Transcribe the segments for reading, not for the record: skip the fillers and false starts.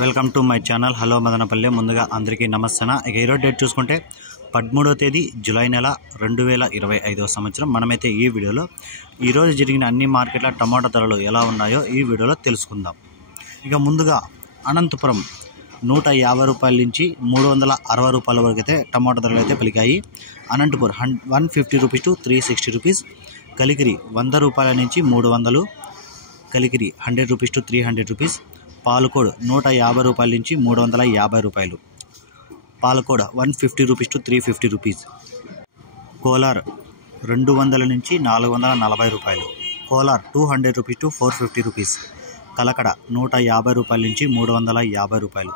Welcome to my channel hello Madanapalle. ముందుగా అందరికీ నమస్తే. ఇక ఈరోజు డేట్ చూసుకుంటే 13వ తేదీ జూలై నెల 2025వ సంవత్సరం. మనమైతే ఈ వీడియోలో ఈరోజు జరిగిన అన్ని మార్కెట్ల టమాటా ధరలు ఎలా ఉన్నాయో ఈ వీడియోలో తెలుసుకుందాం. ఇక ముందుగా అనంతపురం 150 రూపాయల నుంచి 360 రూపాయల వరకు అయితే టమాటా ధరలు అయితే పలికాయి. Anantapur 150 rupees to 360 rupees, Kalikiri 100 రూపాయల నుంచి 300, Kalikiri 100 rupees to 300 rupees, Palakod 150 రూపాయల నుంచి 350 రూపాయలు, Palakod 150 rupees to 350 rupees, Kolar 200 నుంచి 440 రూపాయలు, Kolar 200 rupees to 450 rupees, Kalakada 150 రూపాయల నుంచి 350 రూపాయలు,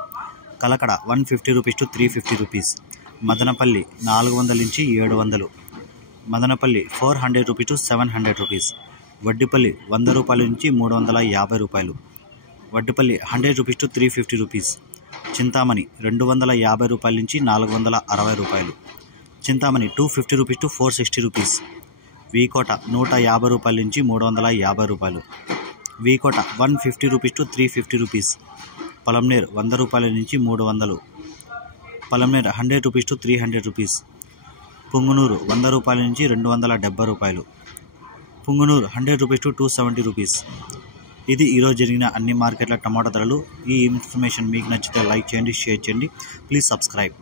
Kalakada 150 rupees to 350 rupees, Madanapalle 400 నుంచి 700, Madanapalle 400 rupees to 700 rupees, Vaddipalli 100 రూపాయల నుంచి 350 రూపాయలు, Vaddipalli 100 rupees to 350 rupees, Chintamani 250 రూపాయల నుంచి 460 రూపాయలు, Chintamani 250 rupees to 460 rupees, V Kota 150 రూపాయల నుంచి 350 రూపాయలు, V Kota 150 rupees to 350 rupees, Palamaner 100 రూపాయల నుంచి 300, Palamaner 100 rupees to 300 rupees, Punganur 100 రూపాయల నుంచి 270 రూపాయలు, పుంగునూరు 100 రూపీస్ టు 270 రూపీస్. ఇది ఈరోజు జరిగిన అన్ని మార్కెట్ల టమాటా ధరలు. ఈ ఇన్ఫర్మేషన్ మీకు నచ్చితే లైక్ చేయండి, షేర్ చేయండి, ప్లీజ్ సబ్స్క్రైబ్.